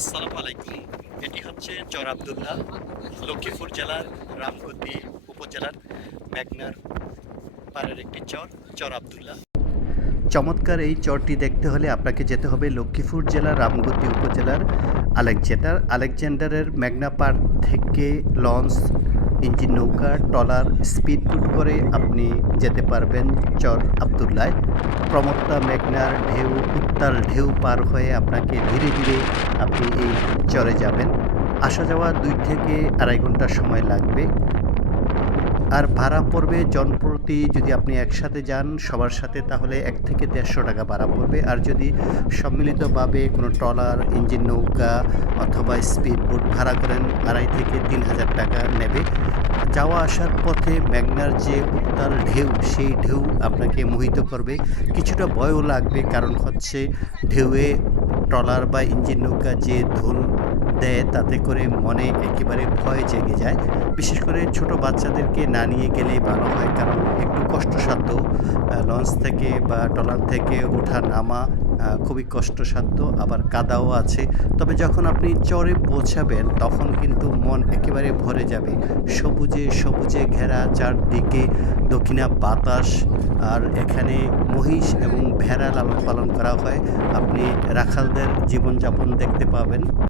আসসালামু আলাইকুম। এটি হচ্ছে চর আবদুল্লাহ, লক্ষ্মীপুর জেলার রামগতি উপজেলার মেঘনার পাড়ের একটি চর চর আবদুল্লাহ। চমৎকার এই চরটি দেখতে হলে আপনাকে যেতে হবে লক্ষ্মীপুর জেলার রামগতি উপজেলার আলেকজেন্ডার, আলেকজান্ডারের মেঘনা পার্ক থেকে লঞ্চ ইঞ্জিন নৌকা, ট্রলার, স্পিড বুট করে আপনি যেতে পারবেন চর আবদুল্লায়। প্রমত্তা মেঘনার ঢেউ, উত্তাল ঢেউ পার হয়ে আপনাকে ধীরে ধীরে আপনি এই চরে যাবেন। আসা যাওয়া দুই থেকে আড়াই ঘণ্টা সময় লাগবে। আর ভাড়া পড়বে জনপ্রতি যদি আপনি একসাথে যান সবার সাথে, তাহলে এক থেকে দেড়শো টাকা ভাড়া পড়বে। আর যদি সম্মিলিতভাবে কোনো ট্রলার, ইঞ্জিন নৌকা অথবা স্পিড বোট ভাড়া করেন, আড়াই থেকে তিন হাজার টাকা নেবে। যাওয়া আসার পথে মেঘনার যে উত্তাল ঢেউ, সেই ঢেউ আপনাকে মোহিত করবে। কিছুটা ভয়ও লাগবে, কারণ হচ্ছে ঢেউয়ে ট্রলার বা ইঞ্জিন নৌকা যে ধুল দেয়, তাতে করে মনে একেবারে ভয় জেগে যায়। বিশেষ করে ছোট বাচ্চাদেরকে না নিয়ে গেলেই ভালো হয়, কারণ একটু কষ্টসাধ্য লঞ্চ থেকে বা ট্রলার থেকে ওঠা, নামা খুবই কষ্টসাধ্য, আবার কাদাও আছে। তবে যখন আপনি চরে পৌঁছাবেন, তখন কিন্তু মন একেবারে ভরে যাবে। সবুজে সবুজে ঘেরা চারদিকে দক্ষিণা বাতাস, আর এখানে মহিষ এবং ভেড়া লালন পালন করা হয়। আপনি রাখালদের জীবনযাপন দেখতে পাবেন।